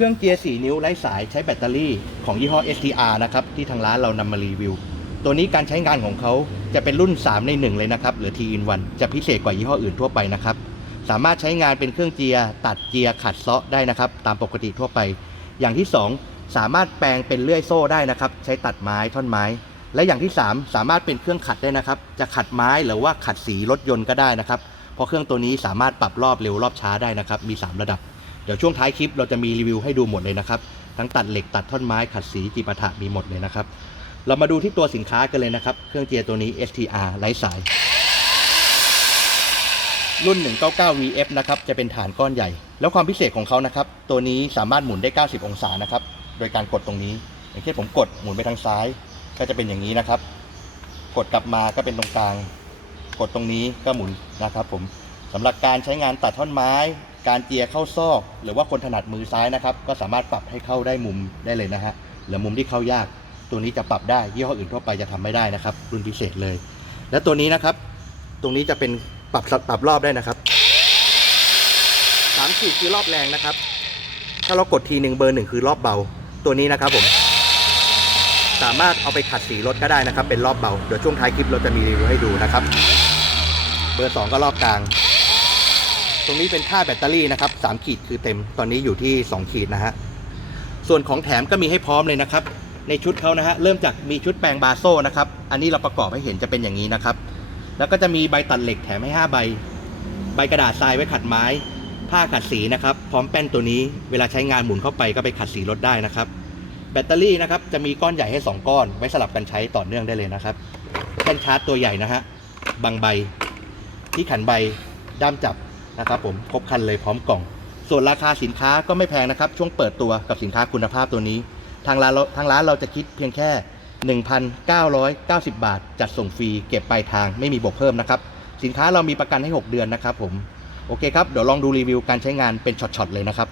เครื่องเกียร์ 4 นิ้วไร้สายใช้แบตเตอรี่ของยี่ห้อ STR นะครับ ที่ทางร้านเรานำมารีวิว ตัวนี้การใช้งานของเขาจะเป็นรุ่น 3 ใน 1 เลยนะครับ หรือ T in 1จะพิเศษกว่ายี่ห้ออื่นทั่วไปนะครับ สามารถใช้งานเป็นเครื่องเจียร์ตัดเจียร์ขัดเซาะได้นะครับ ตามปกติทั่วไป อย่างที่ 2 สามารถแปลงเป็นเลื่อยโซ่ได้นะครับ ใช้ตัดไม้ท่อนไม้ และอย่างที่ 3 สามารถเป็นเครื่องขัดได้นะครับ จะขัดไม้หรือว่าขัดสีรถยนต์ก็ได้นะครับ เพราะเครื่องตัวนี้สามารถปรับรอบเร็วรอบช้าได้นะครับ มี 3 ระดับ ดี๋ยวช่วงท้ายคลิปเราจะมีรีวิวให้ดูหมดเลยนะครับทั้งตัดเหล็กตัดท่อนไม้ขัดสีจีปาถะมีหมดเลยนะครับ เรามาดูที่ตัวสินค้ากันเลยนะครับ เครื่องเจียตัวนี้ STR ไร้สาย รุ่น 199 VF นะครับจะเป็นฐานก้อนใหญ่ แล้วความพิเศษของเขานะครับ ตัวนี้สามารถหมุนได้ 90 องศานะครับโดยการกดตรงนี้ อย่างเช่นผมกดหมุนไปทางซ้าย ก็จะเป็นอย่างนี้นะครับ กดกลับมาก็เป็นตรงกลาง กดตรงนี้ก็หมุนนะครับ ผมสำหรับการใช้งานตัดท่อนไม้ การเจียเข้าซอก หรือว่าคนถนัดมือซ้ายนะครับ ก็สามารถปรับให้เข้าได้มุมได้เลยนะฮะหรือมุมที่เข้ายาก ตัวนี้จะปรับได้ยี่ห้ออื่นทั่วไปจะทำไม่ได้นะครับ รุ่นพิเศษเลย และตัวนี้นะครับ ตรงนี้จะเป็นปรับปรับรอบได้นะครับสามขีดคือรอบแรงนะครับ ถ้าเรากดทีหนึ่งเบอร์หนึ่งคือรอบเบา ตัวนี้นะครับผมสามารถเอาไปขัดสีรถก็ได้นะครับ เป็นรอบเบา เดี๋ยวช่วงท้ายคลิปเราจะมีรีวิวให้ดูนะครับ เบอร์ 2 ก็รอบกลาง ตรงนี้เป็นค่าแบตเตอรี่นะครับ3ขีดคือเต็มตอนนี้อยู่ที่ 2 ขีดนะฮะส่วนของแถมก็มีให้พร้อมเลยนะครับ ในชุดเขานะฮะเริ่มจากมีชุดแปรงบาโซ่นะครับ อันนี้เราประกอบให้เห็นจะเป็นอย่างนี้นะครับ แล้วก็จะมีใบตัดเหล็กแถมให้ 5 ใบ ใบกระดาษทรายไว้ขัดไม้ ผ้าขัดสีนะครับ พร้อมแป้นตัวนี้เวลาใช้งานหมุนเข้าไปก็ไปขัดสีรถได้นะครับ แบตเตอรี่นะครับจะมีก้อนใหญ่ให้ 2 ก้อน ไว้สลับกันใช้ต่อเนื่องได้เลยนะครับแท่นชาร์จตัวใหญ่นะฮะบางใบที่ขันใบด้ามจับ นะครับผมครบคันเลยพร้อมกล่อง ส่วนราคาสินค้าก็ไม่แพงนะครับ ช่วงเปิดตัวกับสินค้าคุณภาพตัวนี้ ทางร้านเราทางร้านเราจะคิดเพียงแค่ 1,990 บาท จัดส่งฟรีเก็บปลายทางไม่มีบวกเพิ่มนะครับสินค้าเรามีประกันให้ 6 เดือนนะครับผม โอเคครับ เดี๋ยวลองดูรีวิวการใช้งานเป็นช็อต ๆ เลยนะครับ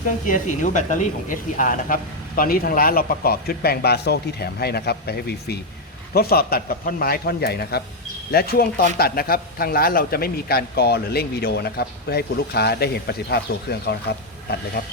เครื่องเจียร์ 4 นิ้วแบตเตอรี่ของ STR นะครับ ตอนนี้ทางร้านเราประกอบชุดแปลงบาโซ่ที่แถมให้นะครับ ไปให้ฟรีๆทดสอบตัดกับท่อนไม้ท่อนใหญ่นะครับ และช่วงตอนตัดนะครับ ทางร้านเราจะไม่มีการกอหรือเร่งวิดีโอนะครับ เพื่อให้คุณลูกค้าได้เห็นประสิทธิภาพตัวเครื่องเขานะครับ ตัดเลยครับ